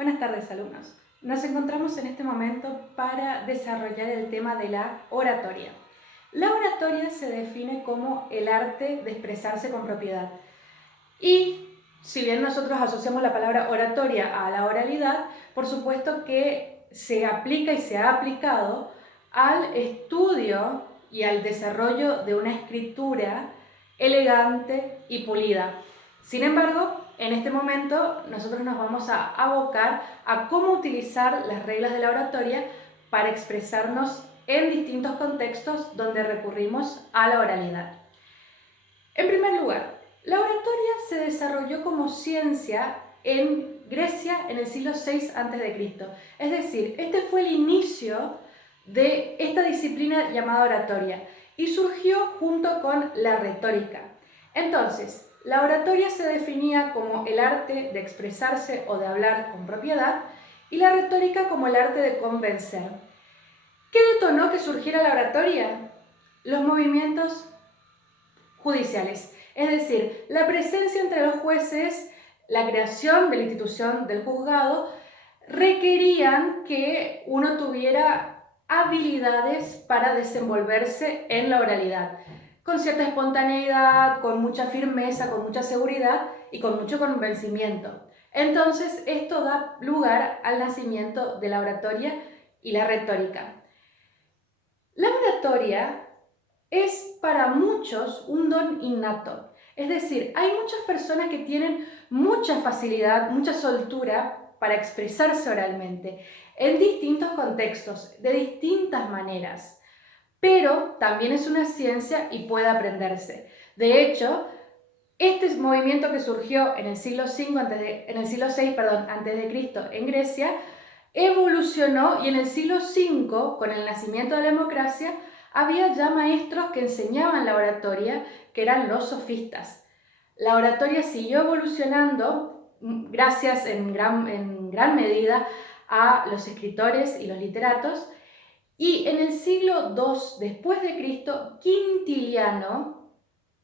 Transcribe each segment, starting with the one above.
Buenas tardes, alumnos. Nos encontramos en este momento para desarrollar el tema de la oratoria. La oratoria se define como el arte de expresarse con propiedad. Y si bien nosotros asociamos la palabra oratoria a la oralidad, por supuesto que se aplica y se ha aplicado al estudio y al desarrollo de una escritura elegante y pulida. Sin embargo, en este momento nosotros nos vamos a abocar a cómo utilizar las reglas de la oratoria para expresarnos en distintos contextos donde recurrimos a la oralidad. En primer lugar, la oratoria se desarrolló como ciencia en Grecia en el siglo VI a.C. Es decir, este fue el inicio de esta disciplina llamada oratoria y surgió junto con la retórica. Entonces, la oratoria se definía como el arte de expresarse o de hablar con propiedad y la retórica como el arte de convencer. ¿Qué detonó que surgiera la oratoria? Los movimientos judiciales, es decir, la presencia entre los jueces, la creación de la institución del juzgado, requerían que uno tuviera habilidades para desenvolverse en la oralidad, con cierta espontaneidad, con mucha firmeza, con mucha seguridad y con mucho convencimiento. Entonces, esto da lugar al nacimiento de la oratoria y la retórica. La oratoria es para muchos un don innato. Es decir, hay muchas personas que tienen mucha facilidad, mucha soltura para expresarse oralmente en distintos contextos, de distintas maneras. Pero también es una ciencia y puede aprenderse. De hecho, este movimiento que surgió en el siglo VI antes de Cristo en Grecia evolucionó y en el siglo V, con el nacimiento de la democracia, había ya maestros que enseñaban la oratoria, que eran los sofistas. La oratoria siguió evolucionando gracias en gran medida a los escritores y los literatos, y en el siglo II después de Cristo, Quintiliano,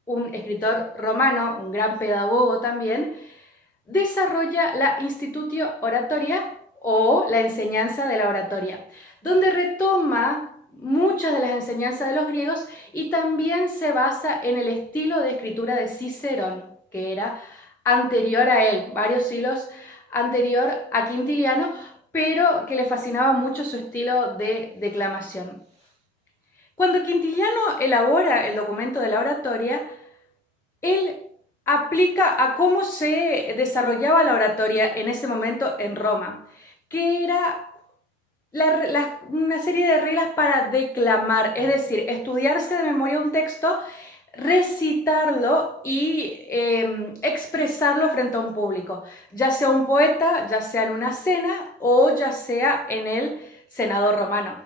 un escritor romano, un gran pedagogo también, desarrolla la Institutio Oratoria o la enseñanza de la oratoria, donde retoma muchas de las enseñanzas de los griegos y también se basa en el estilo de escritura de Cicerón, que era anterior a él, varios siglos anterior a Quintiliano, pero que le fascinaba mucho su estilo de declamación. Cuando Quintiliano elabora el documento de la oratoria, él aplica a cómo se desarrollaba la oratoria en ese momento en Roma, que era una serie de reglas para declamar, es decir, estudiarse de memoria un texto, recitarlo y expresarlo frente a un público, ya sea un poeta, ya sea en una cena o ya sea en el Senado romano.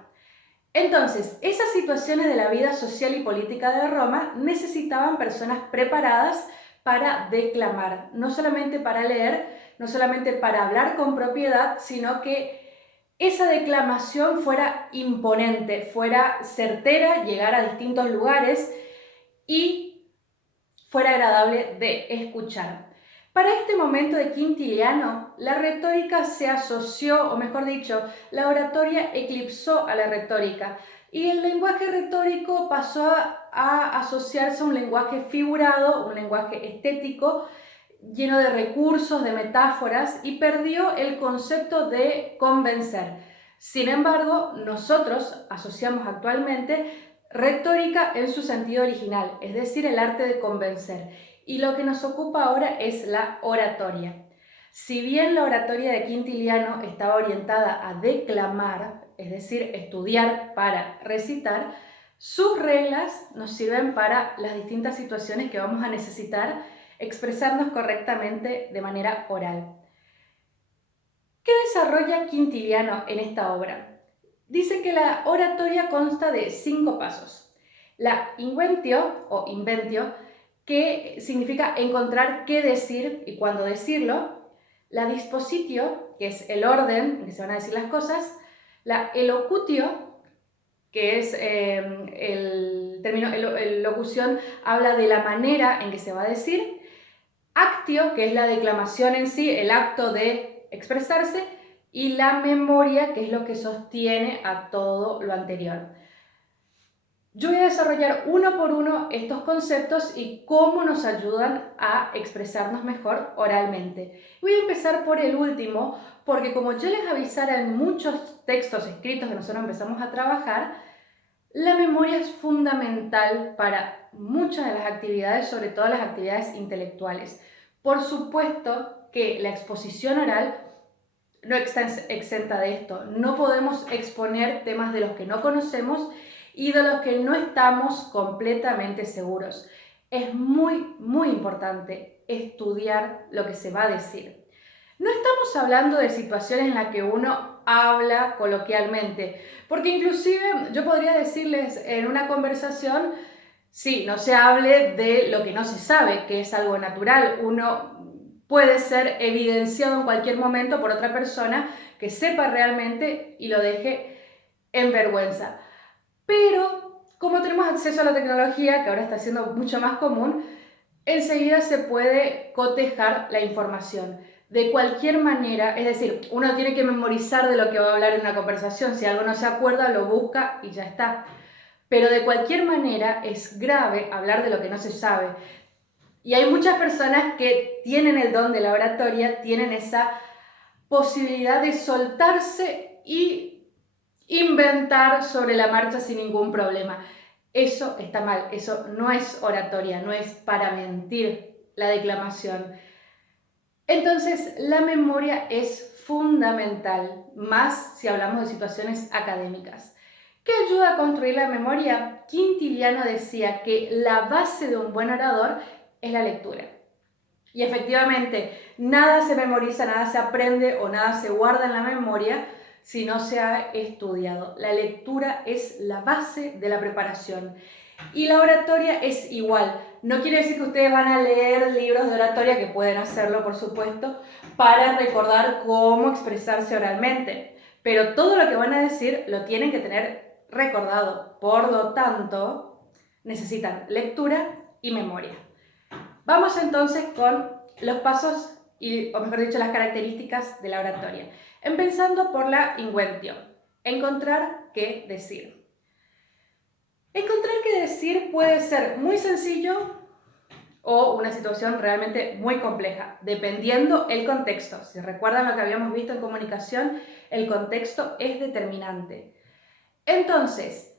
Entonces, esas situaciones de la vida social y política de Roma necesitaban personas preparadas para declamar, no solamente para leer, no solamente para hablar con propiedad, sino que esa declamación fuera imponente, fuera certera, llegara a distintos lugares y fuera agradable de escuchar. Para este momento de Quintiliano, la retórica se asoció, o mejor dicho, la oratoria eclipsó a la retórica y el lenguaje retórico pasó a asociarse a un lenguaje figurado, un lenguaje estético, lleno de recursos, de metáforas, y perdió el concepto de convencer. Sin embargo, nosotros asociamos actualmente retórica en su sentido original, es decir, el arte de convencer. Y lo que nos ocupa ahora es la oratoria. Si bien la oratoria de Quintiliano estaba orientada a declamar, es decir, estudiar para recitar, sus reglas nos sirven para las distintas situaciones que vamos a necesitar expresarnos correctamente de manera oral. ¿Qué desarrolla Quintiliano en esta obra? Dice que la oratoria consta de 5 pasos. La inventio o inventio, que significa encontrar qué decir y cuándo decirlo. La dispositio, que es el orden en que se van a decir las cosas. La elocutio, que es el término locución, habla de la manera en que se va a decir. Actio, que es la declamación en sí, el acto de expresarse, y la memoria, que es lo que sostiene a todo lo anterior. Yo voy a desarrollar uno por uno estos conceptos y cómo nos ayudan a expresarnos mejor oralmente. Voy a empezar por el último, porque como yo les avisara en muchos textos escritos que nosotros empezamos a trabajar, la memoria es fundamental para muchas de las actividades, sobre todo las actividades intelectuales. Por supuesto que la exposición oral no está exenta de esto. No podemos exponer temas de los que no conocemos y de los que no estamos completamente seguros. Es muy importante estudiar lo que se va a decir. No estamos hablando de situaciones en las que uno habla coloquialmente, porque inclusive yo podría decirles en una conversación, sí, no se hable de lo que no se sabe, que es algo natural. Uno puede ser evidenciado en cualquier momento por otra persona que sepa realmente y lo deje en vergüenza. Pero como tenemos acceso a la tecnología, que ahora está siendo mucho más común, enseguida se puede cotejar la información. De cualquier manera, es decir, uno tiene que memorizar de lo que va a hablar en una conversación. Si algo no se acuerda, lo busca y ya está. Pero de cualquier manera es grave hablar de lo que no se sabe. Y hay muchas personas que tienen el don de la oratoria, tienen esa posibilidad de soltarse y inventar sobre la marcha sin ningún problema. Eso está mal, eso no es oratoria, no es para mentir la declamación. Entonces, la memoria es fundamental, más si hablamos de situaciones académicas. ¿Qué ayuda a construir la memoria? Quintiliano decía que la base de un buen orador es la lectura. Y efectivamente, nada se memoriza, nada se aprende o nada se guarda en la memoria si no se ha estudiado. La lectura es la base de la preparación. Y la oratoria es igual. No quiere decir que ustedes van a leer libros de oratoria, que pueden hacerlo, por supuesto, para recordar cómo expresarse oralmente. Pero todo lo que van a decir lo tienen que tener recordado. Por lo tanto, necesitan lectura y memoria. Vamos entonces con los pasos, o mejor dicho, las características de la oratoria. Empezando por la inguentio. Encontrar qué decir. Encontrar qué decir puede ser muy sencillo o una situación realmente muy compleja, dependiendo el contexto. Si recuerdan lo que habíamos visto en comunicación, el contexto es determinante. Entonces,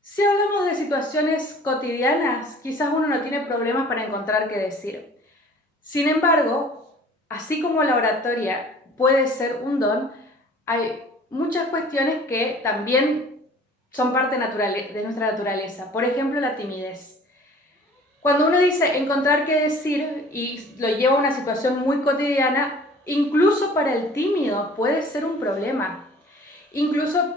si hablamos de situaciones cotidianas, quizás uno no tiene problemas para encontrar qué decir. Sin embargo, así como la oratoria puede ser un don, hay muchas cuestiones que también son parte de nuestra naturaleza. Por ejemplo, la timidez. Cuando uno dice encontrar qué decir y lo lleva a una situación muy cotidiana, incluso para el tímido puede ser un problema. Incluso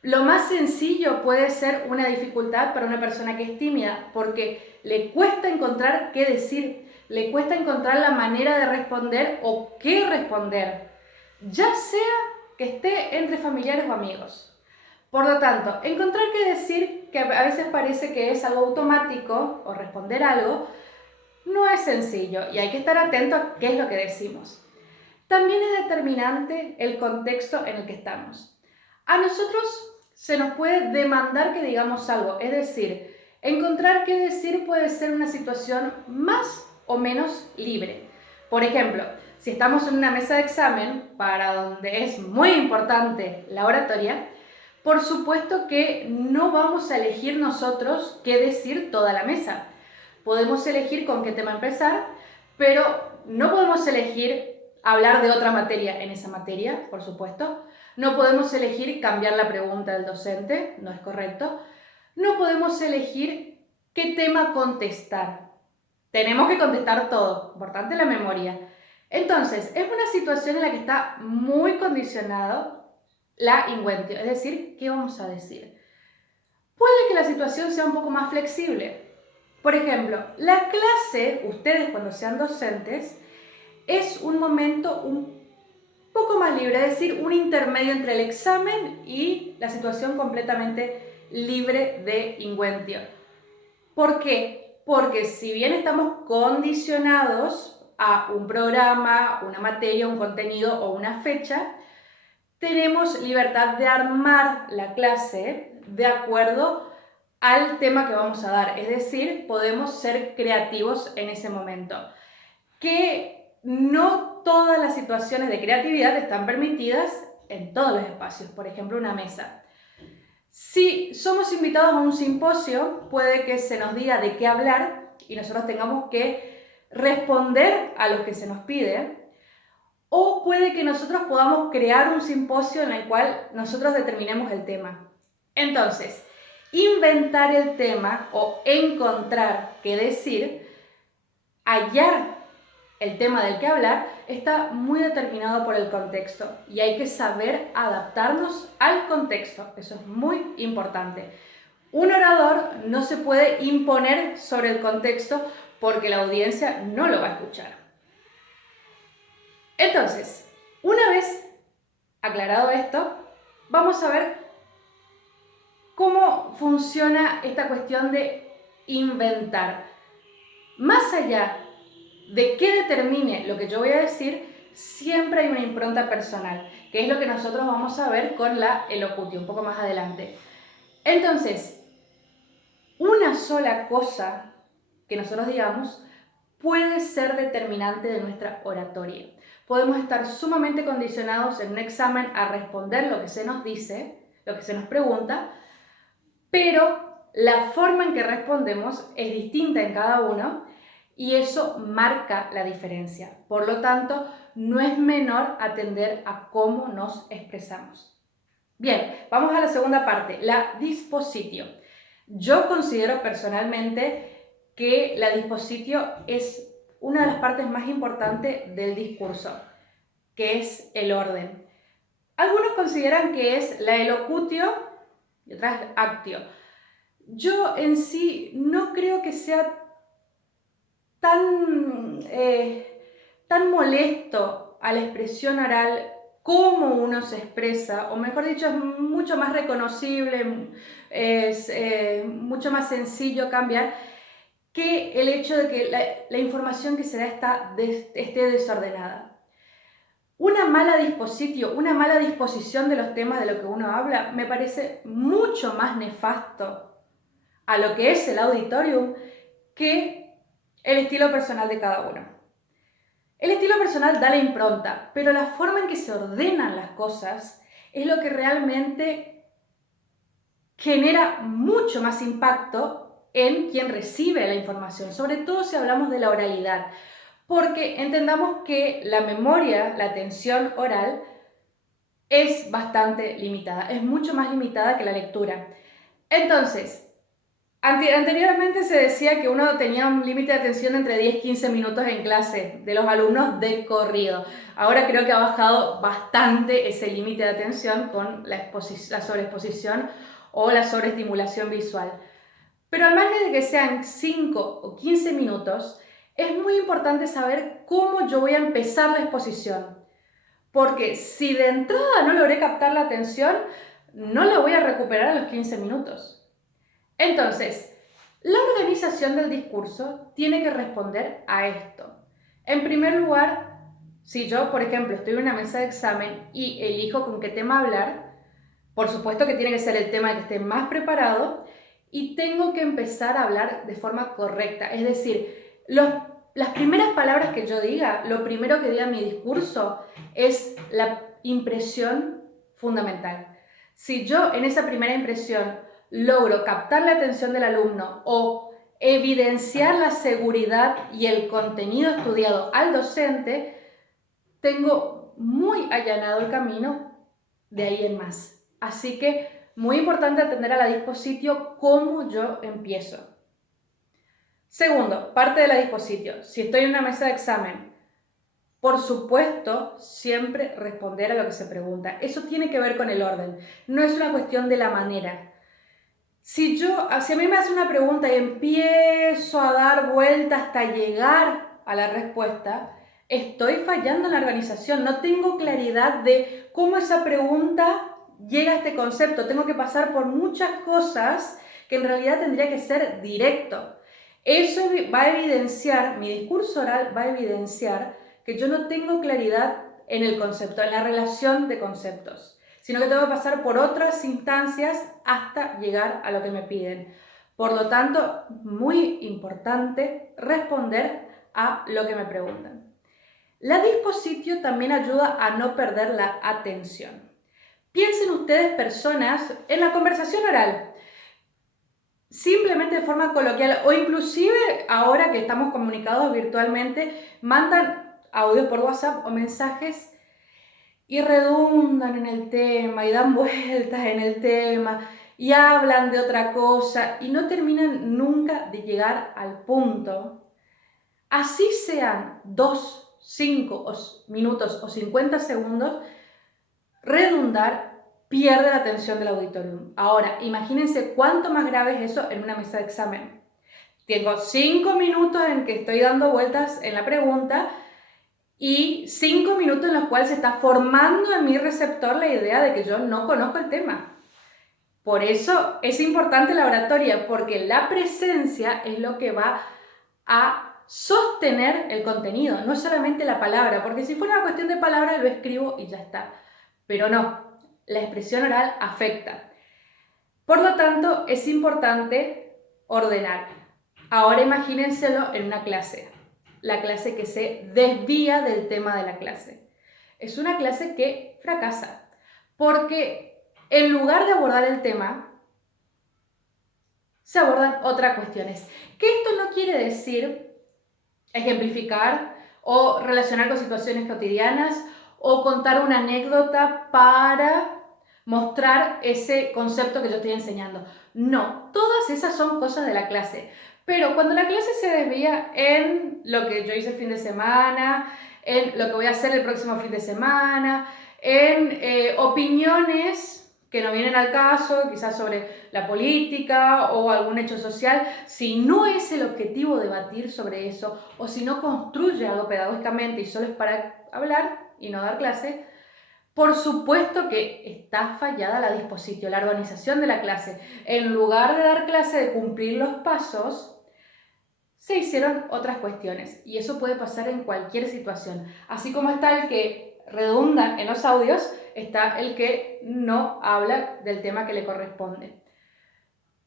lo más sencillo puede ser una dificultad para una persona que es tímida, porque le cuesta encontrar qué decir, le cuesta encontrar la manera de responder o qué responder, ya sea que esté entre familiares o amigos. Por lo tanto, encontrar qué decir, que a veces parece que es algo automático, o responder algo, no es sencillo y hay que estar atento a qué es lo que decimos. También es determinante el contexto en el que estamos. A nosotros se nos puede demandar que digamos algo, es decir, encontrar qué decir puede ser una situación más o menos libre. Por ejemplo, si estamos en una mesa de examen, para donde es muy importante la oratoria, por supuesto que no vamos a elegir nosotros qué decir toda la mesa. Podemos elegir con qué tema empezar, pero no podemos elegir hablar de otra materia en esa materia, por supuesto. No podemos elegir cambiar la pregunta del docente, no es correcto. No podemos elegir qué tema contestar. Tenemos que contestar todo, importante la memoria. Entonces, es una situación en la que está muy condicionado la inguentio, es decir, ¿qué vamos a decir? Puede que la situación sea un poco más flexible. Por ejemplo, la clase, ustedes cuando sean docentes, es un momento un poco más libre, es decir, un intermedio entre el examen y la situación completamente libre de inguentio. ¿Por qué? Porque si bien estamos condicionados a un programa, una materia, un contenido o una fecha, tenemos libertad de armar la clase de acuerdo al tema que vamos a dar. Es decir, podemos ser creativos en ese momento. Que no todas las situaciones de creatividad están permitidas en todos los espacios. Por ejemplo, una mesa. Si somos invitados a un simposio, puede que se nos diga de qué hablar y nosotros tengamos que responder a lo que se nos pide. O puede que nosotros podamos crear un simposio en el cual nosotros determinemos el tema. Entonces, inventar el tema o encontrar qué decir, hallar el tema del que hablar, está muy determinado por el contexto y hay que saber adaptarnos al contexto. Eso es muy importante. Un orador no se puede imponer sobre el contexto porque la audiencia no lo va a escuchar. Entonces, una vez aclarado esto, vamos a ver cómo funciona esta cuestión de inventar. Más allá de qué determine lo que yo voy a decir, siempre hay una impronta personal, que es lo que nosotros vamos a ver con la elocutio un poco más adelante. Entonces, una sola cosa que nosotros digamos puede ser determinante de nuestra oratoria. Podemos estar sumamente condicionados en un examen a responder lo que se nos dice, lo que se nos pregunta, pero la forma en que respondemos es distinta en cada uno y eso marca la diferencia. Por lo tanto, no es menor atender a cómo nos expresamos. Bien, vamos a la segunda parte, la dispositio. Yo considero personalmente que la dispositio es una de las partes más importantes del discurso, que es el orden. Algunos consideran que es la elocutio y otras actio. Yo en sí no creo que sea tan molesto a la expresión oral cómo uno se expresa, o mejor dicho, es mucho más reconocible, es mucho más sencillo cambiar que el hecho de que la información que se da esté desordenada. Una mala disposición de los temas de lo que uno habla me parece mucho más nefasto a lo que es el auditorium que el estilo personal de cada uno. El estilo personal da la impronta, pero la forma en que se ordenan las cosas es lo que realmente genera mucho más impacto en quien recibe la información, sobre todo si hablamos de la oralidad, porque entendamos que la memoria, la atención oral, es bastante limitada, es mucho más limitada que la lectura. Entonces, anteriormente se decía que uno tenía un límite de atención entre 10 y 15 minutos en clase de los alumnos de corrido. Ahora creo que ha bajado bastante ese límite de atención con la sobreexposición o la sobreestimulación visual. Pero al margen de que sean 5 o 15 minutos, es muy importante saber cómo yo voy a empezar la exposición. Porque si de entrada no logré captar la atención, no la voy a recuperar a los 15 minutos. Entonces, la organización del discurso tiene que responder a esto. En primer lugar, si yo, por ejemplo, estoy en una mesa de examen y elijo con qué tema hablar, por supuesto que tiene que ser el tema que esté más preparado y tengo que empezar a hablar de forma correcta. Es decir, las primeras palabras que yo diga, lo primero que diga en mi discurso es la impresión fundamental. Si yo en esa primera impresión logro captar la atención del alumno o evidenciar la seguridad y el contenido estudiado al docente, tengo muy allanado el camino de ahí en más. Así que muy importante atender a la dispositio cómo yo empiezo. Segundo, parte de la dispositio. Si estoy en una mesa de examen, por supuesto, siempre responder a lo que se pregunta. Eso tiene que ver con el orden. No es una cuestión de la manera. Si a mí me hace una pregunta y empiezo a dar vueltas hasta llegar a la respuesta, estoy fallando en la organización. No tengo claridad de cómo esa pregunta llega a este concepto. Tengo que pasar por muchas cosas que en realidad tendría que ser directo. Eso va a evidenciar, mi discurso oral va a evidenciar que yo no tengo claridad en el concepto, en la relación de conceptos, sino que tengo que pasar por otras instancias hasta llegar a lo que me piden. Por lo tanto, muy importante responder a lo que me preguntan. La dispositio también ayuda a no perder la atención. Piensen ustedes, personas, en la conversación oral, simplemente de forma coloquial o inclusive ahora que estamos comunicados virtualmente, mandan audios por WhatsApp o mensajes y redundan en el tema y dan vueltas en el tema y hablan de otra cosa y no terminan nunca de llegar al punto. Así sean 2, 5 minutos o 50 segundos, redundar pierde la atención del auditorium. Ahora, imagínense cuánto más grave es eso en una mesa de examen. Tengo 5 minutos en que estoy dando vueltas en la pregunta y 5 minutos en los cuales se está formando en mi receptor la idea de que yo no conozco el tema. Por eso es importante la oratoria, porque la presencia es lo que va a sostener el contenido, no solamente la palabra, porque si fuera una cuestión de palabras lo escribo y ya está. Pero no, la expresión oral afecta. Por lo tanto, es importante ordenar. Ahora imagínenselo en una clase. La clase que se desvía del tema de la clase. Es una clase que fracasa, porque en lugar de abordar el tema, se abordan otras cuestiones. Que esto no quiere decir ejemplificar o relacionar con situaciones cotidianas o contar una anécdota para mostrar ese concepto que yo estoy enseñando. No, todas esas son cosas de la clase. Pero cuando la clase se desvía en lo que yo hice el fin de semana, en lo que voy a hacer el próximo fin de semana, en opiniones que no vienen al caso, quizás sobre la política o algún hecho social, si no es el objetivo debatir sobre eso o si no construye algo pedagógicamente y solo es para hablar y no dar clase, por supuesto que está fallada la disposición, la organización de la clase. En lugar de dar clase, de cumplir los pasos, se hicieron otras cuestiones y eso puede pasar en cualquier situación. Así como está el que redunda en los audios, está el que no habla del tema que le corresponde.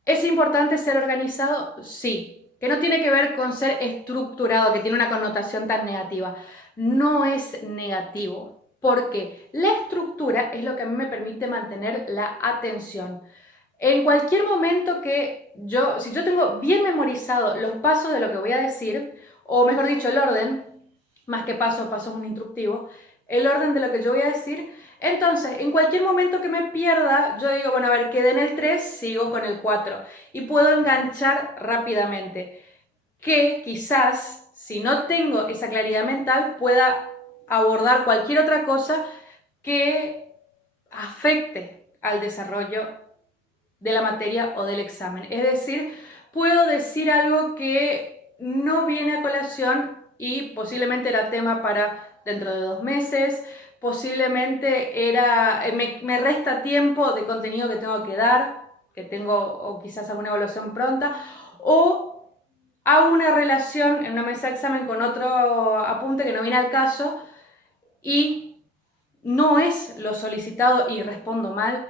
¿Es importante ser organizado? Sí. Que no tiene que ver con ser estructurado, que tiene una connotación tan negativa. No es negativo, porque la estructura es lo que a mí me permite mantener la atención. En cualquier momento que si yo tengo bien memorizado los pasos de lo que voy a decir, o mejor dicho, el orden, más que paso es un instructivo, el orden de lo que yo voy a decir, entonces, en cualquier momento que me pierda, yo digo, bueno, a ver, quedé en el 3, sigo con el 4 y puedo enganchar rápidamente. Que quizás, si no tengo esa claridad mental, pueda abordar cualquier otra cosa que afecte al desarrollo de la materia o del examen. Es decir, puedo decir algo que no viene a colación y posiblemente era tema para dentro de 2 meses, posiblemente me resta tiempo de contenido que tengo que dar, o quizás alguna evaluación pronta, o hago una relación en una mesa de examen con otro apunte que no viene al caso y no es lo solicitado y respondo mal.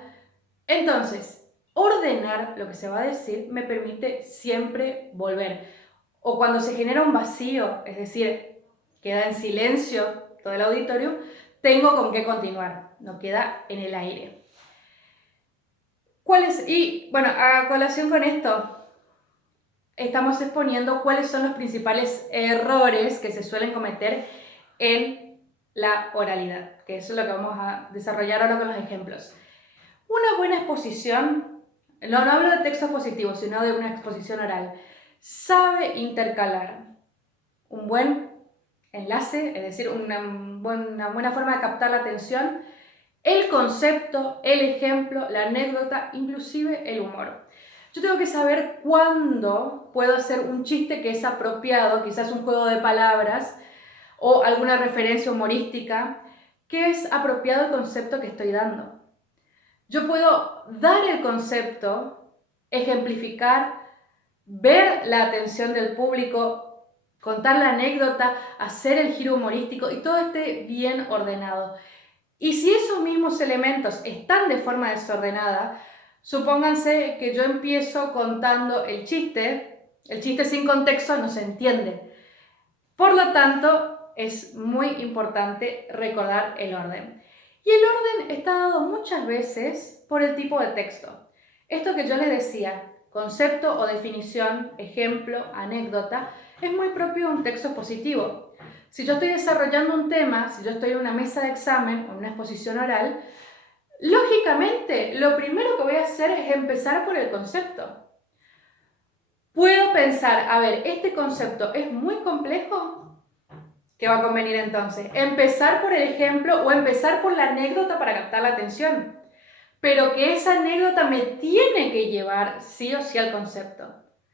Entonces, ordenar lo que se va a decir me permite siempre volver. O cuando se genera un vacío, es decir, queda en silencio todo el auditorio, tengo con qué continuar, no queda en el aire. Y bueno, a colación con esto, estamos exponiendo cuáles son los principales errores que se suelen cometer en la oralidad, que eso es lo que vamos a desarrollar ahora con los ejemplos. Una buena exposición, no hablo de texto expositivo, sino de una exposición oral, sabe intercalar un buen enlace, es decir, una buena forma de captar la atención, el concepto, el ejemplo, la anécdota, inclusive el humor. Yo tengo que saber cuándo puedo hacer un chiste que es apropiado, quizás un juego de palabras o alguna referencia humorística, que es apropiado el concepto que estoy dando. Yo puedo dar el concepto, ejemplificar, ver la atención del público contar la anécdota, hacer el giro humorístico y todo esté bien ordenado. Y si esos mismos elementos están de forma desordenada, supónganse que yo empiezo contando el chiste sin contexto no se entiende. Por lo tanto, es muy importante recordar el orden. Y el orden está dado muchas veces por el tipo de texto. Esto que yo les decía, concepto o definición, ejemplo, anécdota, es muy propio de un texto expositivo. Si yo estoy desarrollando un tema, si yo estoy en una mesa de examen o en una exposición oral, lógicamente lo primero que voy a hacer es empezar por el concepto. Puedo pensar, a ver, este concepto es muy complejo. ¿Qué va a convenir entonces? Empezar por el ejemplo o empezar por la anécdota para captar la atención. Pero que esa anécdota me tiene que llevar sí o sí al concepto.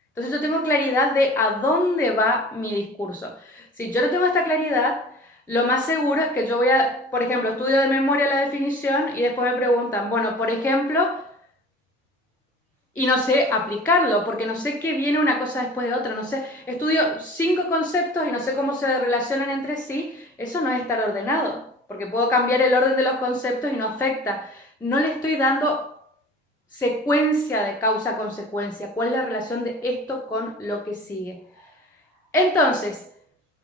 Entonces yo tengo claridad de a dónde va mi discurso. Si yo no tengo esta claridad, lo más seguro es que yo voy a, por ejemplo, estudio de memoria la definición y después me preguntan, bueno, por ejemplo, y no sé aplicarlo, porque no sé qué viene una cosa después de otra, no sé, estudio 5 conceptos y no sé cómo se relacionan entre sí, eso no es estar ordenado, porque puedo cambiar el orden de los conceptos y no afecta. No le estoy dando secuencia de causa-consecuencia, cuál es la relación de esto con lo que sigue. Entonces,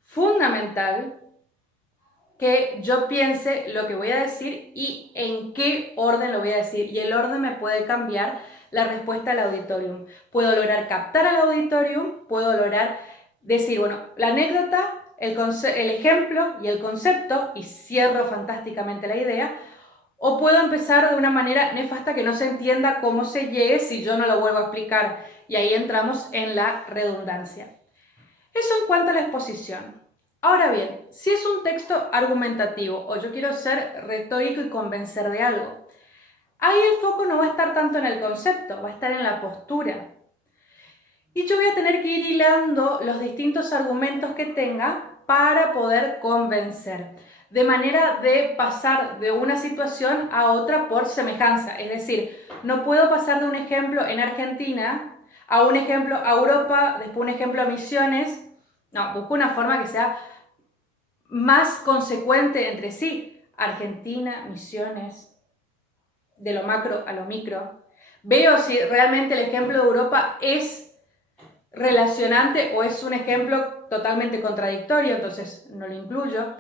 fundamental que yo piense lo que voy a decir y en qué orden lo voy a decir. Y el orden me puede cambiar la respuesta al auditorium. Puedo lograr captar al auditorium, puedo lograr decir, bueno, la anécdota, el ejemplo y el concepto, y cierro fantásticamente la idea, o puedo empezar de una manera nefasta que no se entienda cómo se llegue si yo no lo vuelvo a explicar. Y ahí entramos en la redundancia. Eso en cuanto a la exposición. Ahora bien, si es un texto argumentativo o yo quiero ser retórico y convencer de algo, ahí el foco no va a estar tanto en el concepto, va a estar en la postura. Y yo voy a tener que ir hilando los distintos argumentos que tenga para poder convencer, de manera de pasar de una situación a otra por semejanza. Es decir, no puedo pasar de un ejemplo en Argentina a un ejemplo a Europa, después un ejemplo a Misiones. No, busco una forma que sea más consecuente entre sí. Argentina, Misiones, de lo macro a lo micro. Veo si realmente el ejemplo de Europa es relacionante o es un ejemplo totalmente contradictorio, entonces no lo incluyo.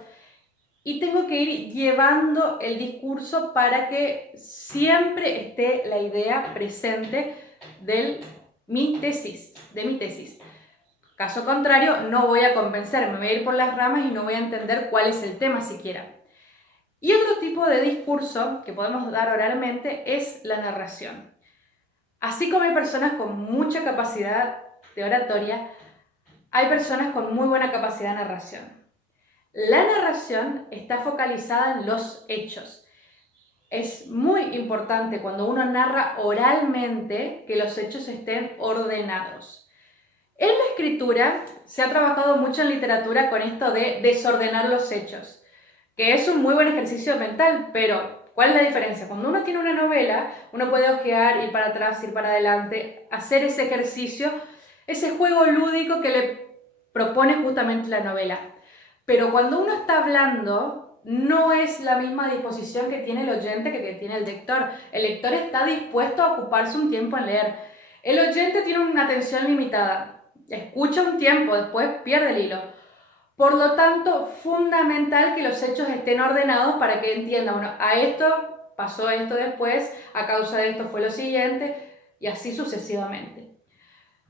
Y tengo que ir llevando el discurso para que siempre esté la idea presente de mi tesis. Caso contrario, no voy a convencer, me voy a ir por las ramas y no voy a entender cuál es el tema siquiera. Y otro tipo de discurso que podemos dar oralmente es la narración. Así como hay personas con mucha capacidad de oratoria, hay personas con muy buena capacidad de narración. La narración está focalizada en los hechos. Es muy importante cuando uno narra oralmente que los hechos estén ordenados. En la escritura se ha trabajado mucho en literatura con esto de desordenar los hechos, que es un muy buen ejercicio mental, pero ¿cuál es la diferencia? Cuando uno tiene una novela, uno puede ojear, ir para atrás, ir para adelante, hacer ese ejercicio, ese juego lúdico que le propone justamente la novela. Pero cuando uno está hablando, no es la misma disposición que tiene el oyente que tiene el lector. El lector está dispuesto a ocuparse un tiempo en leer. El oyente tiene una atención limitada. Escucha un tiempo, después pierde el hilo. Por lo tanto, fundamental que los hechos estén ordenados para que entienda, bueno, a esto pasó esto después, a causa de esto fue lo siguiente, y así sucesivamente.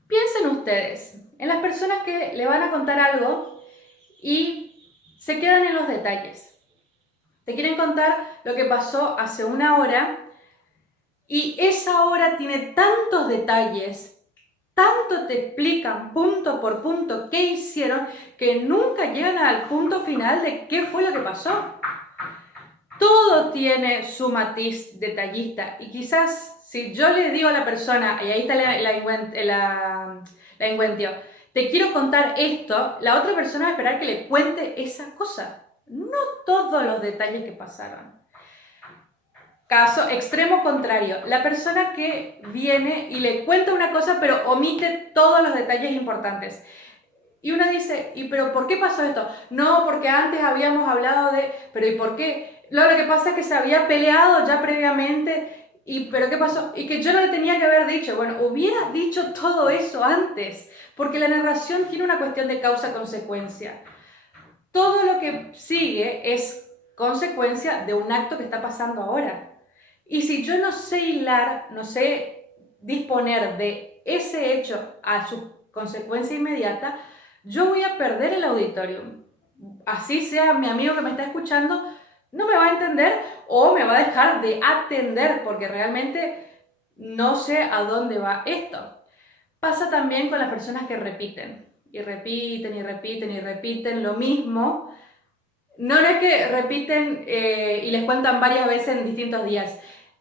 Piensen ustedes en las personas que le van a contar algo y se quedan en los detalles. Te quieren contar lo que pasó hace una hora y esa hora tiene tantos detalles, tanto te explican punto por punto qué hicieron, que nunca llegan al punto final de qué fue lo que pasó. Todo tiene su matiz detallista y quizás si yo le digo a la persona, y ahí está la encuentio, te quiero contar esto, la otra persona va a esperar que le cuente esa cosa, no todos los detalles que pasaron. Caso extremo contrario, la persona que viene y le cuenta una cosa pero omite todos los detalles importantes. Y uno dice, ¿y pero por qué pasó esto? No, porque antes habíamos hablado de, pero ¿y por qué? Lo que pasa es que se había peleado ya previamente, ¿pero qué pasó? Y que yo no le tenía que haber dicho. Bueno, hubiera dicho todo eso antes, porque la narración tiene una cuestión de causa-consecuencia. Todo lo que sigue es consecuencia de un acto que está pasando ahora. Y si yo no sé hilar, no sé disponer de ese hecho a su consecuencia inmediata, yo voy a perder el auditorio. Así sea mi amigo que me está escuchando, no me va a entender o me va a dejar de atender porque realmente no sé a dónde va esto. Pasa también con las personas que repiten y repiten y repiten y repiten lo mismo. No es que repiten y les cuentan varias veces en distintos días.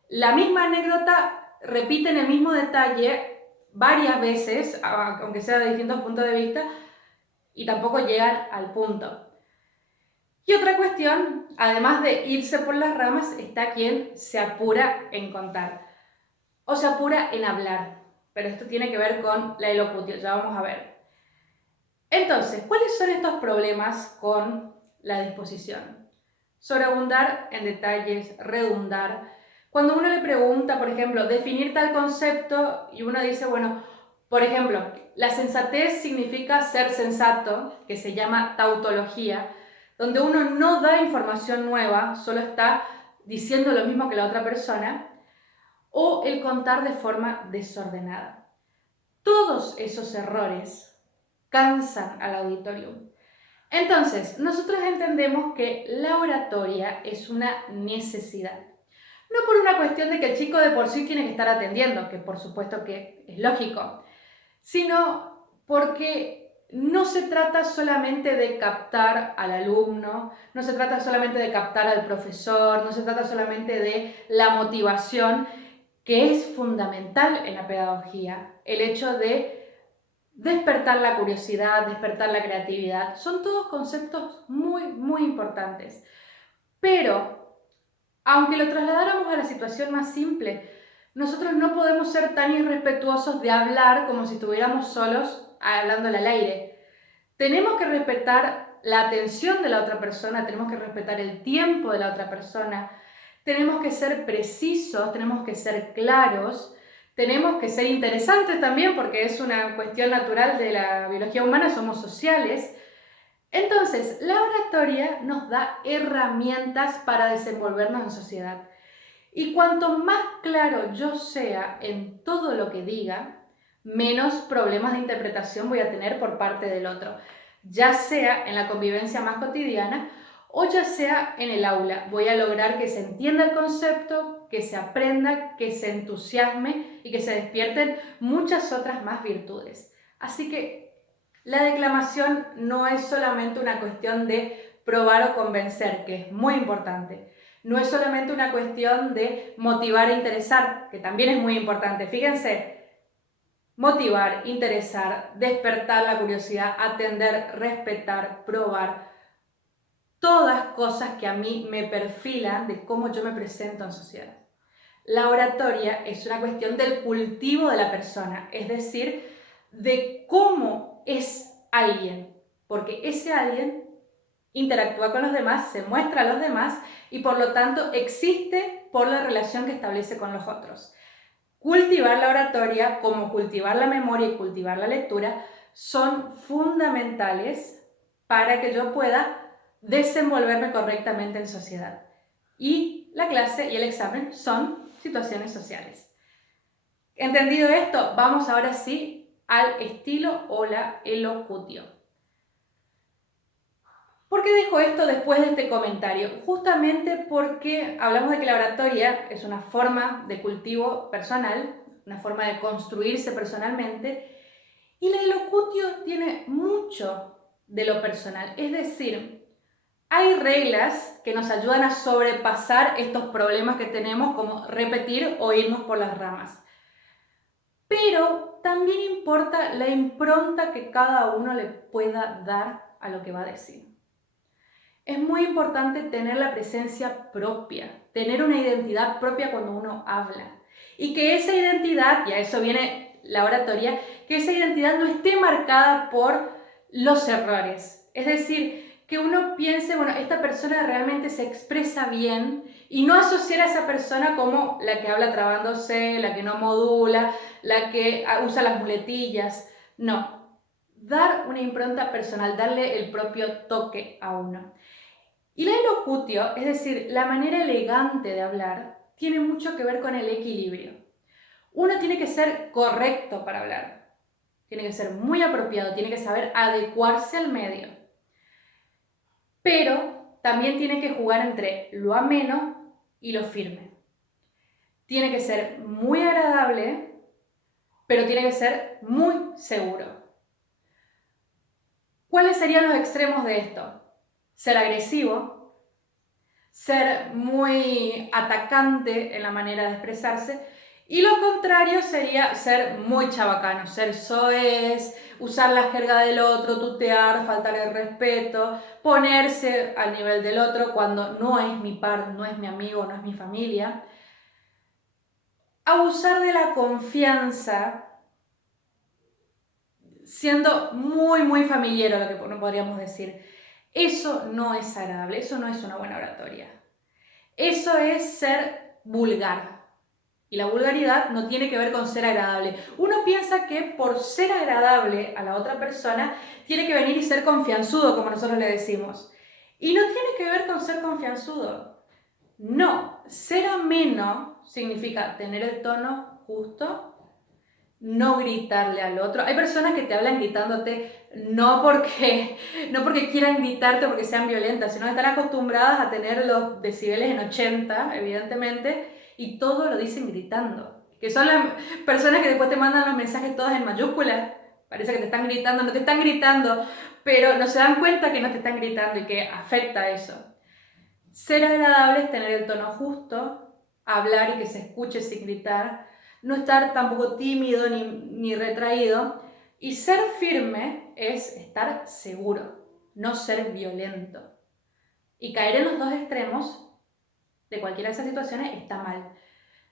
La misma anécdota, repiten el mismo detalle varias veces, aunque sea de distintos puntos de vista, y tampoco llegan al punto. Y otra cuestión, además de irse por las ramas, está quien se apura en contar o se apura en hablar. Pero esto tiene que ver con la elocutio, ya vamos a ver. Entonces, ¿cuáles son estos problemas con la disposición? Sobreabundar en detalles, redundar. Cuando uno le pregunta, por ejemplo, definir tal concepto y uno dice, bueno, por ejemplo, la sensatez significa ser sensato, que se llama tautología, donde uno no da información nueva, solo está diciendo lo mismo que la otra persona, o el contar de forma desordenada. Todos esos errores cansan al auditorio. Entonces, nosotros entendemos que la oratoria es una necesidad. No por una cuestión de que el chico de por sí tiene que estar atendiendo, que por supuesto que es lógico, sino porque no se trata solamente de captar al alumno, no se trata solamente de captar al profesor, no se trata solamente de la motivación, que es fundamental en la pedagogía, el hecho de despertar la curiosidad, despertar la creatividad, son todos conceptos muy, muy importantes. Pero, aunque lo trasladáramos a la situación más simple, nosotros no podemos ser tan irrespetuosos de hablar como si estuviéramos solos hablándole al aire. Tenemos que respetar la atención de la otra persona, tenemos que respetar el tiempo de la otra persona, tenemos que ser precisos, tenemos que ser claros, tenemos que ser interesantes también porque es una cuestión natural de la biología humana, somos sociales. Entonces, la oratoria nos da herramientas para desenvolvernos en sociedad. Y cuanto más claro yo sea en todo lo que diga, menos problemas de interpretación voy a tener por parte del otro, ya sea en la convivencia más cotidiana o ya sea en el aula. Voy a lograr que se entienda el concepto, que se aprenda, que se entusiasme y que se despierten muchas otras más virtudes. Así que la declamación no es solamente una cuestión de probar o convencer, que es muy importante. No es solamente una cuestión de motivar e interesar, que también es muy importante. Fíjense, motivar, interesar, despertar la curiosidad, atender, respetar, probar, todas cosas que a mí me perfilan de cómo yo me presento en sociedad. La oratoria es una cuestión del cultivo de la persona, es decir, de cómo es alguien, porque ese alguien interactúa con los demás, se muestra a los demás y por lo tanto existe por la relación que establece con los otros. Cultivar la oratoria, como cultivar la memoria y cultivar la lectura, son fundamentales para que yo pueda desenvolverme correctamente en sociedad. Y la clase y el examen son situaciones sociales. Entendido esto, vamos ahora sí al estilo o la elocutio. ¿Por qué dejo esto después de este comentario? Justamente porque hablamos de que la oratoria es una forma de cultivo personal, una forma de construirse personalmente, y la elocutio tiene mucho de lo personal. Es decir, hay reglas que nos ayudan a sobrepasar estos problemas que tenemos, como repetir o irnos por las ramas. Pero también importa la impronta que cada uno le pueda dar a lo que va a decir. Es muy importante tener la presencia propia, tener una identidad propia cuando uno habla. Y que esa identidad, y a eso viene la oratoria, que esa identidad no esté marcada por los errores. Es decir, que uno piense, bueno, esta persona realmente se expresa bien y no asociar a esa persona como la que habla trabándose, la que no modula, la que usa las muletillas. No, dar una impronta personal, darle el propio toque a uno. Y la elocutio, es decir, la manera elegante de hablar, tiene mucho que ver con el equilibrio. Uno tiene que ser correcto para hablar, tiene que ser muy apropiado, tiene que saber adecuarse al medio, pero también tiene que jugar entre lo ameno y lo firme. Tiene que ser muy agradable, pero tiene que ser muy seguro. ¿Cuáles serían los extremos de esto? Ser agresivo, ser muy atacante en la manera de expresarse, y lo contrario sería ser muy chabacano, ser soez, usar la jerga del otro, tutear, faltar el respeto, ponerse al nivel del otro cuando no es mi par, no es mi amigo, no es mi familia. Abusar de la confianza, siendo muy familiar, lo que no podríamos decir. Eso no es agradable, eso no es una buena oratoria. Eso es ser vulgar. Y la vulgaridad no tiene que ver con ser agradable. Uno piensa que por ser agradable a la otra persona, tiene que venir y ser confianzudo, como nosotros le decimos. Y no tiene que ver con ser confianzudo. No, ser ameno significa tener el tono justo, no gritarle al otro. Hay personas que te hablan gritándote no porque quieran gritarte o porque sean violentas, sino que están acostumbradas a tener los decibeles en 80, evidentemente, y todo lo dicen gritando. Que son las personas que después te mandan los mensajes todos en mayúsculas. Parece que te están gritando, no te están gritando, pero no se dan cuenta que no te están gritando y que afecta eso. Ser agradable es tener el tono justo, hablar y que se escuche sin gritar, no estar tampoco tímido ni retraído, y ser firme es estar seguro, no ser violento. Y caer en los dos extremos de cualquiera de esas situaciones está mal.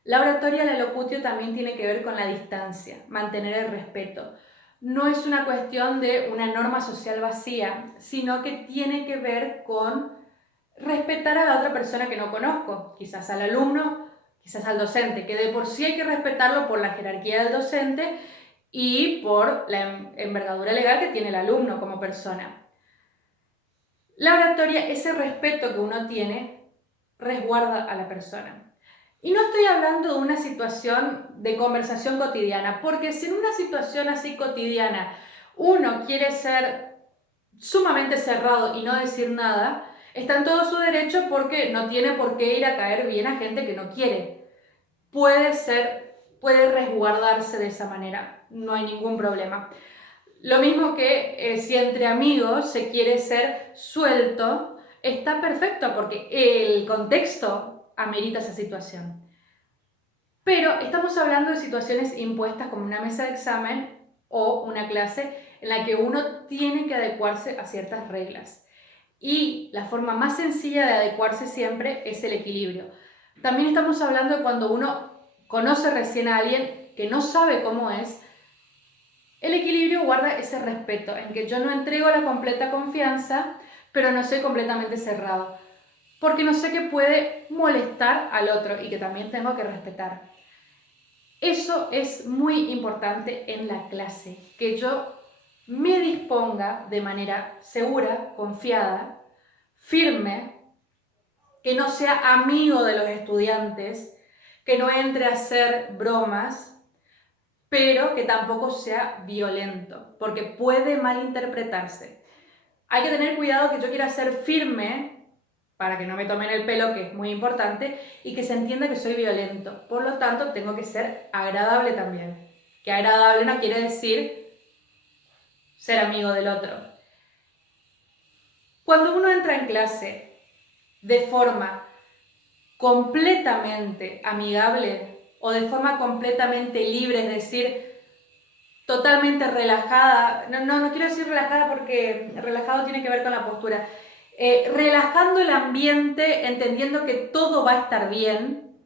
La oratoria, la elocutio también tiene que ver con la distancia, mantener el respeto. No es una cuestión de una norma social vacía, sino que tiene que ver con respetar a la otra persona que no conozco, quizás al alumno, quizás al docente, que de por sí hay que respetarlo por la jerarquía del docente y por la envergadura legal que tiene el alumno como persona. La oratoria, ese respeto que uno tiene, resguarda a la persona. Y no estoy hablando de una situación de conversación cotidiana, porque si en una situación así cotidiana uno quiere ser sumamente cerrado y no decir nada, está en todo su derecho porque no tiene por qué ir a caer bien a gente que no quiere. Puede resguardarse de esa manera, no hay ningún problema. Lo mismo que si entre amigos se quiere ser suelto, está perfecto porque el contexto amerita esa situación. Pero estamos hablando de situaciones impuestas como una mesa de examen o una clase en la que uno tiene que adecuarse a ciertas reglas. Y la forma más sencilla de adecuarse siempre es el equilibrio. También estamos hablando de cuando uno conoce recién a alguien que no sabe cómo es. El equilibrio guarda ese respeto, en que yo no entrego la completa confianza, pero no soy completamente cerrado, porque no sé que puede molestar al otro y que también tengo que respetar. Eso es muy importante en la clase, que yo me disponga de manera segura, confiada, firme, que no sea amigo de los estudiantes, que no entre a hacer bromas, pero que tampoco sea violento, porque puede malinterpretarse. Hay que tener cuidado que yo quiera ser firme para que no me tomen el pelo, que es muy importante, y que se entienda que soy violento. Por lo tanto, tengo que ser agradable también. Que agradable no quiere decir ser amigo del otro. Cuando uno entra en clase de forma completamente amigable o de forma completamente libre, es decir, totalmente relajada, no quiero decir relajada porque relajado tiene que ver con la postura, relajando el ambiente, entendiendo que todo va a estar bien,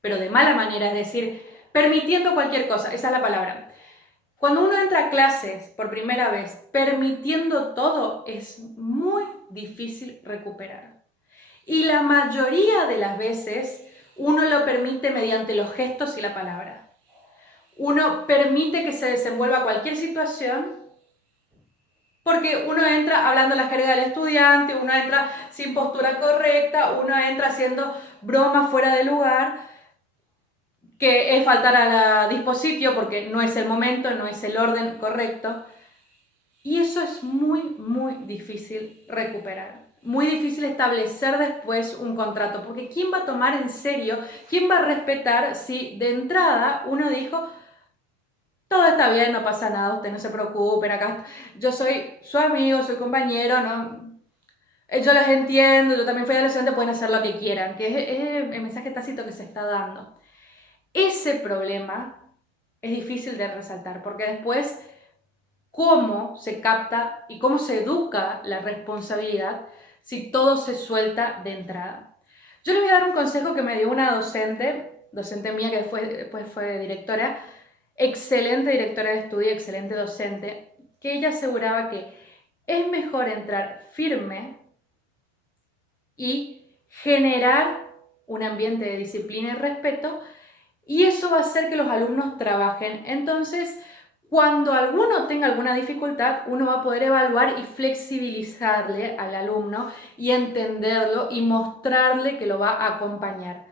pero de mala manera, es decir, permitiendo cualquier cosa, esa es la palabra. Cuando uno entra a clases por primera vez, permitiendo todo, es muy difícil recuperar. Y la mayoría de las veces uno lo permite mediante los gestos y la palabra. Uno permite que se desenvuelva cualquier situación porque uno entra hablando la jerga del estudiante, uno entra sin postura correcta, uno entra haciendo bromas fuera de lugar, que es faltar a la dispositio porque no es el momento, no es el orden correcto. Y eso es muy, muy difícil recuperar. Muy difícil establecer después un contrato, porque ¿quién va a tomar en serio? ¿Quién va a respetar si de entrada uno dijo, todo está bien, no pasa nada, usted no se preocupe, acá yo soy su amigo, soy compañero, ¿no? Yo los entiendo, yo también fui adolescente, pueden hacer lo que quieran, que es el mensaje tácito que se está dando. Ese problema es difícil de resaltar, porque después cómo se capta y cómo se educa la responsabilidad si todo se suelta de entrada. Yo les voy a dar un consejo que me dio una docente mía que después fue directora, excelente directora de estudio, excelente docente, que ella aseguraba que es mejor entrar firme y generar un ambiente de disciplina y respeto, y eso va a hacer que los alumnos trabajen. Entonces, cuando alguno tenga alguna dificultad, uno va a poder evaluar y flexibilizarle al alumno y entenderlo y mostrarle que lo va a acompañar.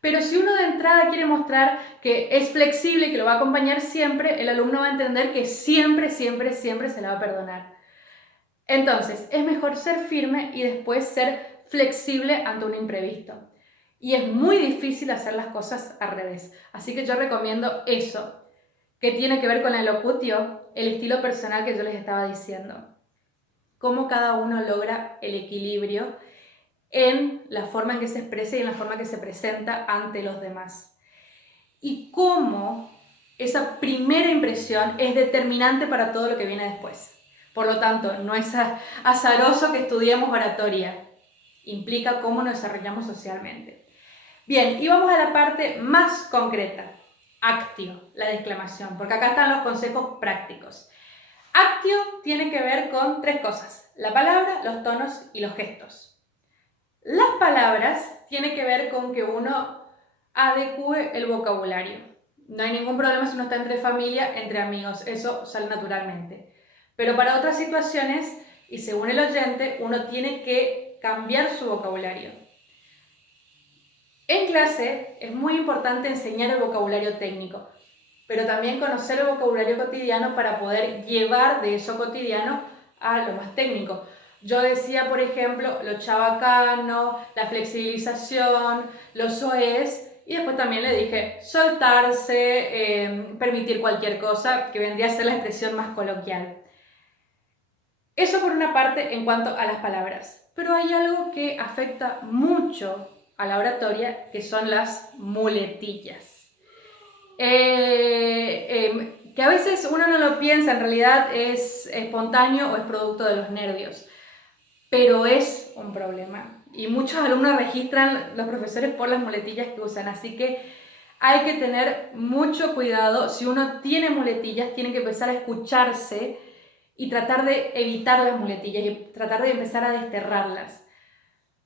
Pero si uno de entrada quiere mostrar que es flexible y que lo va a acompañar siempre, el alumno va a entender que siempre, siempre, siempre se le va a perdonar. Entonces, es mejor ser firme y después ser flexible ante un imprevisto. Y es muy difícil hacer las cosas al revés. Así que yo recomiendo eso, que tiene que ver con la locutio, el estilo personal que yo les estaba diciendo. Cómo cada uno logra el equilibrio en la forma en que se expresa y en la forma que se presenta ante los demás. Y cómo esa primera impresión es determinante para todo lo que viene después. Por lo tanto, no es azaroso que estudiemos oratoria. Implica cómo nos desarrollamos socialmente. Bien, y vamos a la parte más concreta. Actio, la declamación, porque acá están los consejos prácticos. Actio tiene que ver con tres cosas: la palabra, los tonos y los gestos. Las palabras tienen que ver con que uno adecue el vocabulario. No hay ningún problema si uno está entre familia, entre amigos, eso sale naturalmente. Pero para otras situaciones, y según el oyente, uno tiene que cambiar su vocabulario. En clase es muy importante enseñar el vocabulario técnico, pero también conocer el vocabulario cotidiano para poder llevar de eso cotidiano a lo más técnico. Yo decía, por ejemplo, lo chabacano, la flexibilización, los soez, y después también le dije soltarse, permitir cualquier cosa, que vendría a ser la expresión más coloquial. Eso por una parte en cuanto a las palabras, pero hay algo que afecta mucho a la oratoria, que son las muletillas. Que a veces uno no lo piensa, en realidad es espontáneo o es producto de los nervios, pero es un problema. Y muchos alumnos registran los profesores por las muletillas que usan, así que hay que tener mucho cuidado. Si uno tiene muletillas, tiene que empezar a escucharse y tratar de evitar las muletillas y tratar de empezar a desterrarlas.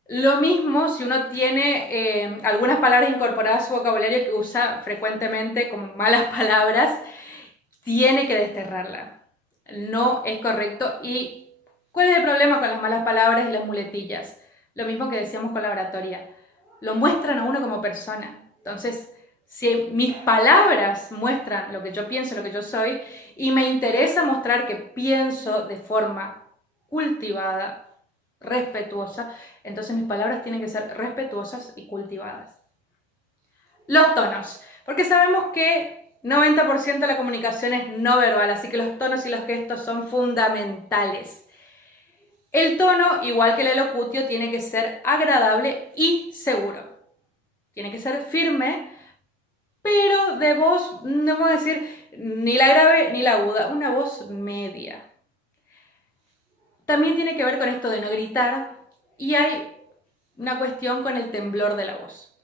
Lo mismo si uno tiene algunas palabras incorporadas a su vocabulario que usa frecuentemente como malas palabras, tiene que desterrarla. No es correcto. ¿Y cuál es el problema con las malas palabras y las muletillas? Lo mismo que decíamos con la oratoria. Lo muestran a uno como persona. Entonces, si mis palabras muestran lo que yo pienso, lo que yo soy, y me interesa mostrar que pienso de forma cultivada, respetuosa, entonces mis palabras tienen que ser respetuosas y cultivadas. Los tonos, porque sabemos que 90% de la comunicación es no verbal, así que los tonos y los gestos son fundamentales. El tono, igual que el elocutio, tiene que ser agradable y seguro. Tiene que ser firme, pero de voz, no voy a decir ni la grave ni la aguda, una voz media. También tiene que ver con esto de no gritar, y hay una cuestión con el temblor de la voz.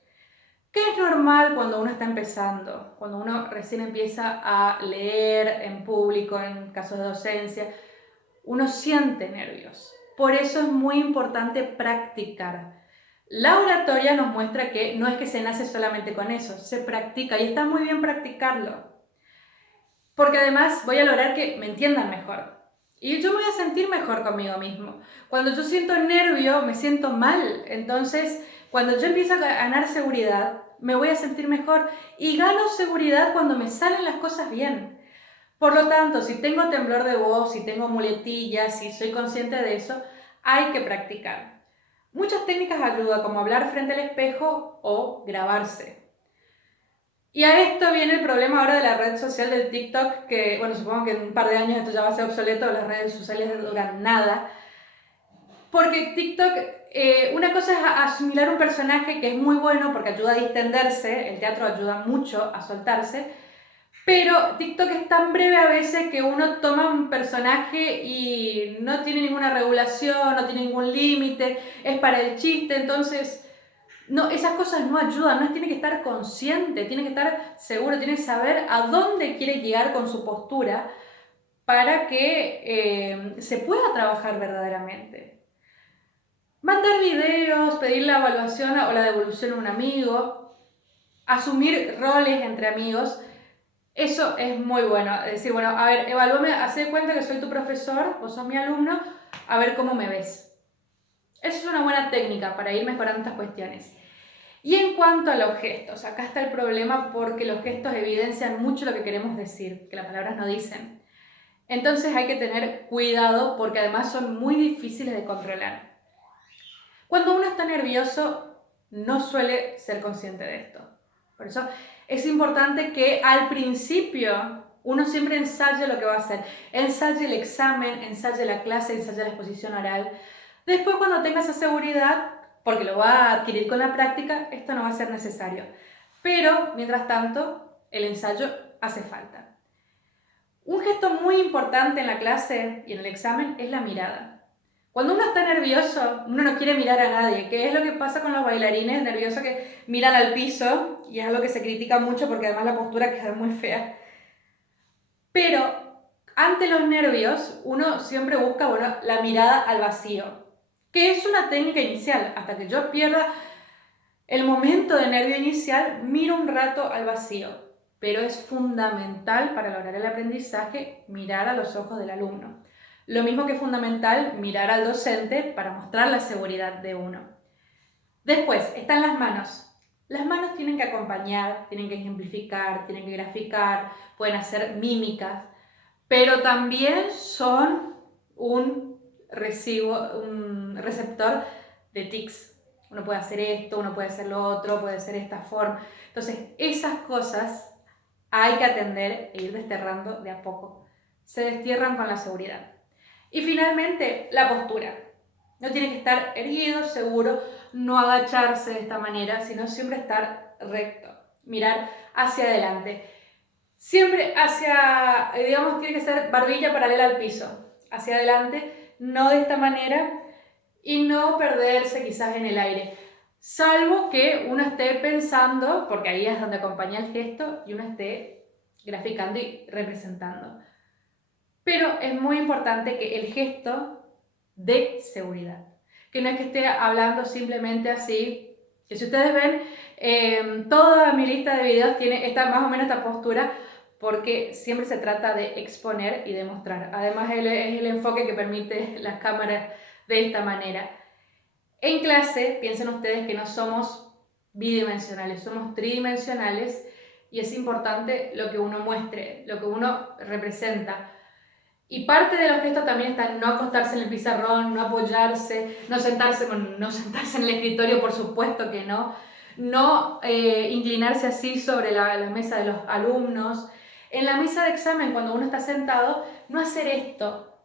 ¿Qué es normal cuando uno está empezando? Cuando uno recién empieza a leer en público, en casos de docencia, uno siente nervios. Por eso es muy importante practicar. La oratoria nos muestra que no es que se nace solamente con eso, se practica y está muy bien practicarlo. Porque además voy a lograr que me entiendan mejor. Y yo me voy a sentir mejor conmigo mismo. Cuando yo siento nervio, me siento mal. Entonces, cuando yo empiezo a ganar seguridad, me voy a sentir mejor. Y gano seguridad cuando me salen las cosas bien. Por lo tanto, si tengo temblor de voz, si tengo muletillas, si soy consciente de eso, hay que practicar. Muchas técnicas ayudan, como hablar frente al espejo o grabarse. Y a esto viene el problema ahora de la red social del TikTok, que, bueno, supongo que en un par de años esto ya va a ser obsoleto, las redes sociales no duran nada. Porque TikTok, una cosa es asimilar un personaje que es muy bueno porque ayuda a distenderse, el teatro ayuda mucho a soltarse, pero TikTok es tan breve a veces que uno toma un personaje y no tiene ninguna regulación, no tiene ningún límite, es para el chiste, entonces no, esas cosas no ayudan, no tiene que estar consciente, tiene que estar seguro, tiene que saber a dónde quiere llegar con su postura para que se pueda trabajar verdaderamente. Mandar videos, pedir la evaluación o la devolución a un amigo, asumir roles entre amigos, eso es muy bueno. Decir, bueno, a ver, evalúame, haz de cuenta que soy tu profesor, vos sos mi alumno, a ver cómo me ves. Eso es una buena técnica para ir mejorando estas cuestiones. Y en cuanto a los gestos, acá está el problema porque los gestos evidencian mucho lo que queremos decir, que las palabras no dicen. Entonces hay que tener cuidado porque además son muy difíciles de controlar. Cuando uno está nervioso, no suele ser consciente de esto. Por eso es importante que al principio uno siempre ensaye lo que va a hacer. Ensaye el examen, ensaye la clase, ensaye la exposición oral. Después, cuando tenga esa seguridad, porque lo va a adquirir con la práctica, esto no va a ser necesario. Pero, mientras tanto, el ensayo hace falta. Un gesto muy importante en la clase y en el examen es la mirada. Cuando uno está nervioso, uno no quiere mirar a nadie, que es lo que pasa con los bailarines nerviosos que miran al piso, y es algo que se critica mucho porque además la postura queda muy fea. Pero ante los nervios, uno siempre busca, bueno, la mirada al vacío, que es una técnica inicial. Hasta que yo pierda el momento de nervio inicial, miro un rato al vacío, pero es fundamental para lograr el aprendizaje mirar a los ojos del alumno. Lo mismo que es fundamental mirar al docente para mostrar la seguridad de uno. Después están las manos. Las manos tienen que acompañar, tienen que ejemplificar, tienen que graficar, pueden hacer mímicas, pero también son un receptor de tics. Uno puede hacer esto, uno puede hacer lo otro, puede hacer esta forma. Entonces, esas cosas hay que atender e ir desterrando de a poco. Se destierran con la seguridad. Y finalmente, la postura. No tiene que estar erguido, seguro, no agacharse de esta manera, sino siempre estar recto, mirar hacia adelante. Siempre hacia, digamos, tiene que ser barbilla paralela al piso, hacia adelante, no de esta manera y no perderse quizás en el aire. Salvo que uno esté pensando, porque ahí es donde acompaña el gesto, y uno esté graficando y representando. Pero es muy importante que el gesto dé seguridad. Que no es que esté hablando simplemente así. Que si ustedes ven, toda mi lista de videos tiene más o menos esta postura, porque siempre se trata de exponer y demostrar. Además, es el enfoque que permite las cámaras de esta manera. En clase, piensen ustedes que no somos bidimensionales, somos tridimensionales y es importante lo que uno muestre, lo que uno representa. Y parte de los gestos también está no acostarse en el pizarrón, no apoyarse, no sentarse en el escritorio, por supuesto que no. No inclinarse así sobre la mesa de los alumnos. En la mesa de examen, cuando uno está sentado, no hacer esto.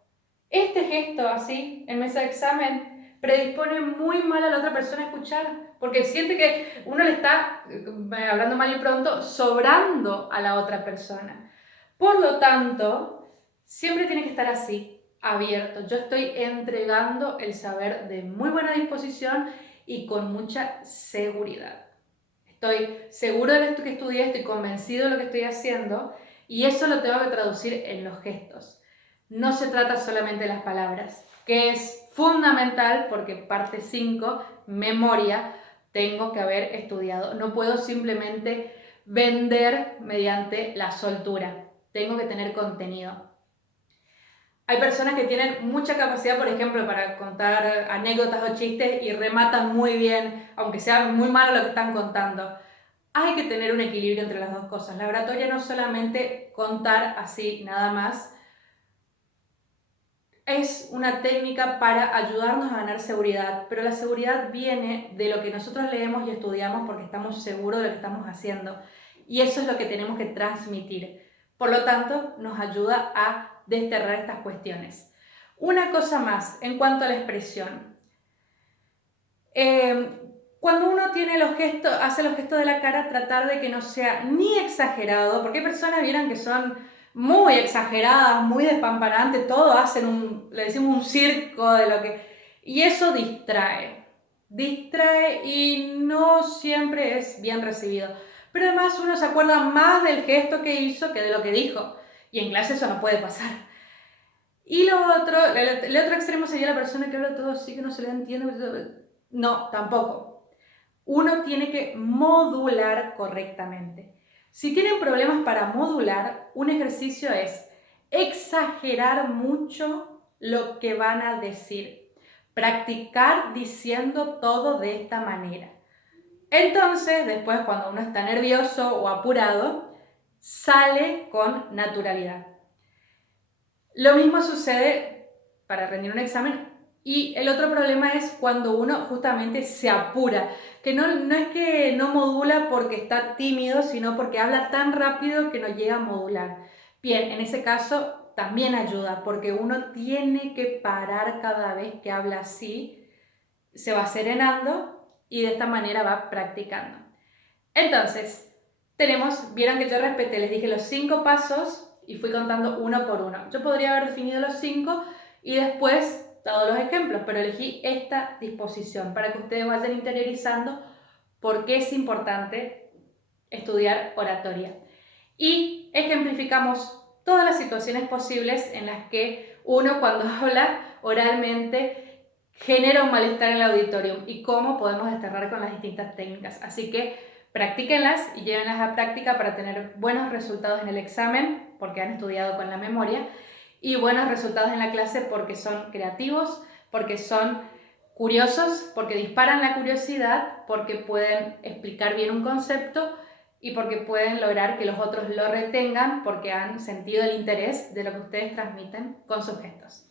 Este gesto así, en mesa de examen, predispone muy mal a la otra persona a escuchar, porque siente que uno le está, hablando mal y pronto, sobrando a la otra persona. Por lo tanto, siempre tiene que estar así, abierto. Yo estoy entregando el saber de muy buena disposición y con mucha seguridad. Estoy seguro de esto que estudié, estoy convencido de lo que estoy haciendo y eso lo tengo que traducir en los gestos. No se trata solamente de las palabras, que es fundamental porque parte 5, memoria, tengo que haber estudiado. No puedo simplemente vender mediante la soltura, tengo que tener contenido. Hay personas que tienen mucha capacidad, por ejemplo, para contar anécdotas o chistes y rematan muy bien, aunque sea muy malo lo que están contando. Hay que tener un equilibrio entre las dos cosas. La oratoria no es solamente contar así nada más, es una técnica para ayudarnos a ganar seguridad, pero la seguridad viene de lo que nosotros leemos y estudiamos porque estamos seguros de lo que estamos haciendo. Y eso es lo que tenemos que transmitir. Por lo tanto, nos ayuda a desterrar estas cuestiones. Una cosa más en cuanto a la expresión. Cuando uno tiene los gestos, hace los gestos de la cara, tratar de que no sea ni exagerado, porque hay personas, vieran, que son muy exageradas, muy despampanantes, todo hacen le decimos un circo de lo que... Y eso distrae y no siempre es bien recibido. Pero además uno se acuerda más del gesto que hizo que de lo que dijo. Y en clase eso no puede pasar. Y lo otro, el otro extremo sería la persona que habla todo así, que no se le entiende. No, tampoco. Uno tiene que modular correctamente. Si tienen problemas para modular, un ejercicio es exagerar mucho lo que van a decir. Practicar diciendo todo de esta manera. Entonces, después, cuando uno está nervioso o apurado, sale con naturalidad. Lo mismo sucede para rendir un examen. Y el otro problema es cuando uno justamente se apura, que no es que no modula porque está tímido, sino porque habla tan rápido que no llega a modular. Bien, en ese caso también ayuda, porque uno tiene que parar cada vez que habla así, se va serenando y de esta manera va practicando. Entonces, vieron que yo respeté, les dije los 5 pasos y fui contando uno por uno. Yo podría haber definido los 5 y después dado los ejemplos, pero elegí esta disposición para que ustedes vayan interiorizando por qué es importante estudiar oratoria. Y ejemplificamos todas las situaciones posibles en las que uno, cuando habla oralmente, genera un malestar en el auditorio y cómo podemos desterrar con las distintas técnicas. Así que practíquenlas y llévenlas a práctica para tener buenos resultados en el examen, porque han estudiado con la memoria, y buenos resultados en la clase porque son creativos, porque son curiosos, porque disparan la curiosidad, porque pueden explicar bien un concepto y porque pueden lograr que los otros lo retengan porque han sentido el interés de lo que ustedes transmiten con sus gestos.